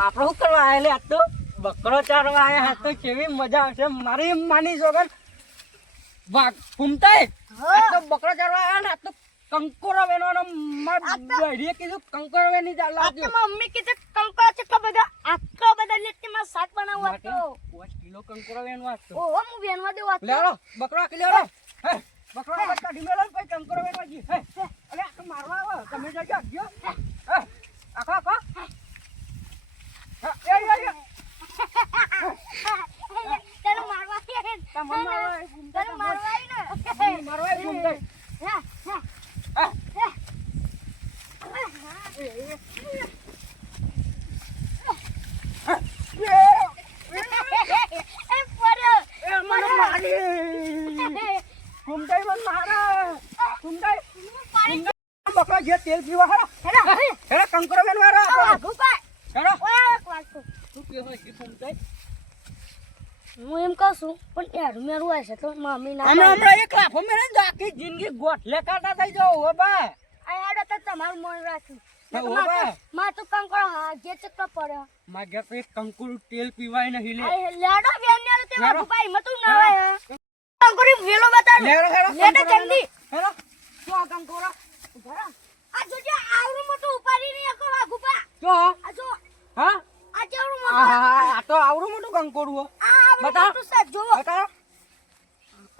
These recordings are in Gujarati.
આપણે શું કરવા આયા લે? આજ તો બકરો ચારવા આયા હા તો કેવી મજા આવશે. મારી માની છોકર વાઘ ઘૂમતાય આજ તો બકરો ચારવા આયા ને આજ તો કંકોરો વેણવાનો. માર બહેરીએ કીધું કંકોરો વેની ચાલ લાવજો. મમ્મી કીધું કંકોરો કેટલા બધા આટલો બધા લેટમાં શાક બનાવવા તો 5 કિલો કંકોરો વેણવા તો. ઓહો હું વેણવા દેવા તો. લેરો બકરો આકી લેરો. હે બકરો આ કાઢી મેલો ને પછી કંકોરો વેણવા જી. હે અરે આ મારવા આવો તમે જજો આગજો. હે આખો આખો. એ તને મારવા કે તને મારવા તને મારવા ને મારવા ઘૂમતાય. હા હા બકરો જે તેલ પીવા હેડો કંકોરો વેણવા હેડો. શું કેવો છે ઘૂમતાય? હું એમ કહું છું પણ યાર મેરું હશે તો મમ્મી ના હમણાં એક લાફો મેરે ને આખી જિંદગી ગોઠલે કાઢા થઈ જાવ. હો બા આડો તો તમારું મન રાખ્યું. હો બા માં તો કંકોરો હા જે ચક્કર પડ્યો માગે તો એક કંકુર તેલ પીવાય નહીં લે. લેડો બેન ને તે ભાઈ મત ના આવે કંકોરી વેલો બતાડ લેડો લેડો જલ્દી હેડો તો આ કંકોરો આ જોજે આવરું મોટું ઉપાડી ને આખો વાઘુપા તો આ જો હા આ કેવડું મોટું આ તો આવડું મોટું કંકોરું હો. આ આવરું બતાવ. મોટું છે જો બતાવો.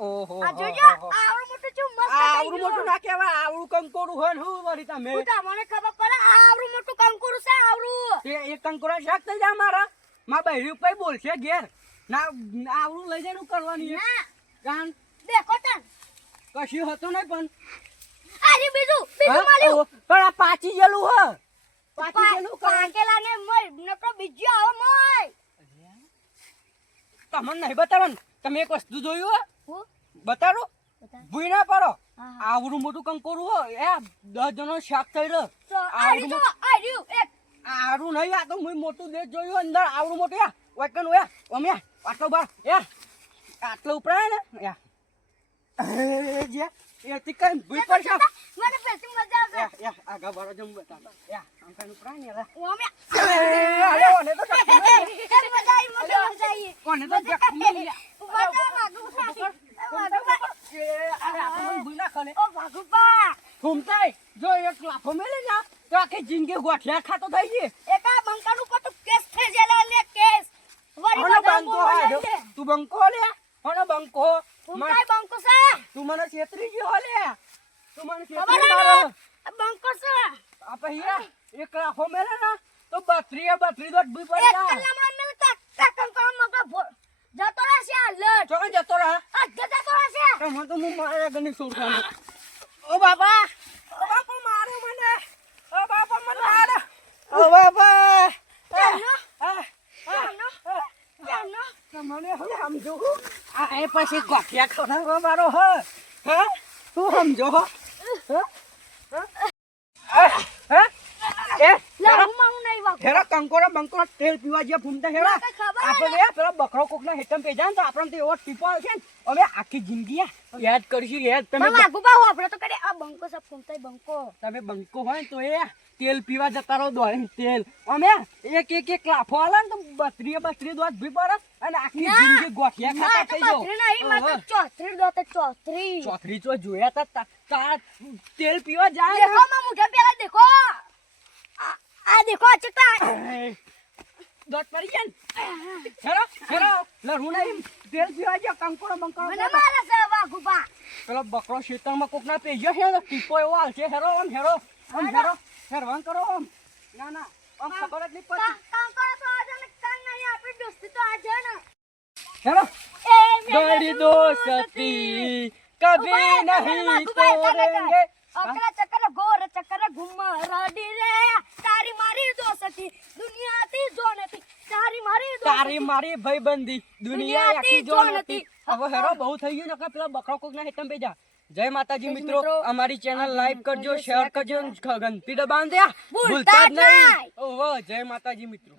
ઓહો આ જોજો આવરું મોટું છે મસ્ત આવડું મોટું ના કહેવાય. આવડું કંકોરું હોય ને હું વળી તમે ઉતા મને ખબર પડે આ આવરું મોટું કંકોરું છે આવરું એ કંકોરા શાક થઈ જાય મારા. માં બહેરી ઉપર બોલશે ઘેર ના આવડું લઈ જઈને કરવાની ના કાન દેખો તન કશું હતું નહીં પણ અરે બીજું માલ્યું પણ આ પાછી ગયેલું હ પાછી ગયેલું કાંકેલા ને મય નકો બીજો આવો મય તમને નહીં બતાવવાનું. તમે એક વસ્તુ જોયું હો હું બતાડો ભૂઈ ના પડો. હા. આવડું મોટું કંકોરું હો એ 10 જણો શાક થઈ રહ્યો. તો આરી જો આર્યું એક આવડું નહીં. આ તો હું મોટું દેશ જોયું અંદર આવડું મોટું યા વાકન ઓયા ઓમે આટલો બાર યા આટલો ઉપરાય ને યા જે એ તિકન ભૂઈ પર છે મને પેલી મજા આવે યા યા આગા બારો જમ બતા યા આંકન ઉપરાય ને લા ઓમે અરે ઓને તો મજા આવી કોને તો દેખ મિલી મજા વાગુ એ અરે આ તો ભૂઈ ના ખલે ઓ વાગુપા ઘૂમતાય જો એક લાફો મેલે ના તો આખી જિંદગી ગોઠિયા ખાતો થઈ ગઈ. એકા બંકાનું પટુ કેસ થઈ જેલા લે કેસ વળી ઓનો બધા બંકો બોલે હાડો તું બંકો લે ઓનો બંકો ઉંકાઈ બંકો છે તું મને છેતરી ગયો લે તું મને ખબર છેતરી હે મારો બંકો છે આ પહેલા એક લાફો મેલે ના તો 32 દોટ ભૂઈ પડી એક જાય. કલામાં મિલ તા કંકણ મગા જતો રહેશે આ લટ ચોકન જતો રહે આ જતો રહેશે તો મને તો હું મારે ગની છોડવાનું. ઓ બાપા મારે મને ઓ બાપા મને મારે ઓ બાપા ચાલો આ ચાલો મને હવે સમજો આ એ પછી ગોઠિયા ખવડાવવા મારો હ તું સમજો હો લાવું મારું નહીં વાગુ હેરા કંકોરો બંકોરો તેલ પીવા જે ફૂમતા હેરા કઈ ખબર આપણે પેલા બકરો કોકના હેઠમ પે જાય તો આપણે તો એવો ટીપો આવે છે ને અમે આખી જિંદગી યાદ કરીશું યાદ તમે વાગુ બાહુ આપણે તો કરે આ બંકો સબ ફૂમતાઈ બંકો તમે બંકો હોય ને તો એ તેલ પીવા જતા રહો દોડી તેલ અમે એક લાફો આલે ને તો 32 દોત ભી પડે અને આખી જિંદગી ગોઠિયા ના ખાતા તો થઈ બત્રી નહીં માં તો ચોત્રી દોતે ચોત્રી ચોથરી તો જોયા તા તેલ પીવા જાય દેખો માં મુઠે પેલા દેખો આ દેખો ચટા દોત પડી જાય ને હેરો લરું નહીં તેલ પીવા જાય કંકોરો બંકોરો મને મારે છે વાગુ બા પેલો બકરો શેતરમાં કોકના પેજ્યો છે ને ટીપો એવો હાલશે હેરો હેરવાન કરો આમ ના આમ ખબર જ નહીં પડતી કામ કરો તો આજે ને કામ નહીં આપણી દોસ્તી તો આજે ને હેરો એ गड़ी दोस्ती कभी नहीं तोड़ेंगे અકરા ચક્કર ગોર ચક્કર ઘુમ રડી રે તારી મારી દોસ્તી દુનિયાથી જોનતી તારી મારી ભાઈબંધી દુનિયા આખી જો નથી. હવે હેરો બહુ થઈ ગયું નકા પેલા બકરો કોકના હેતમ બેજા. જય માતાજી મિત્રો, અમારી ચેનલ લાઈક કરજો, શેર કરજો, ઘંટી દબાવજો ભૂલતા જ નહીં. ઓહો જય માતાજી મિત્રો.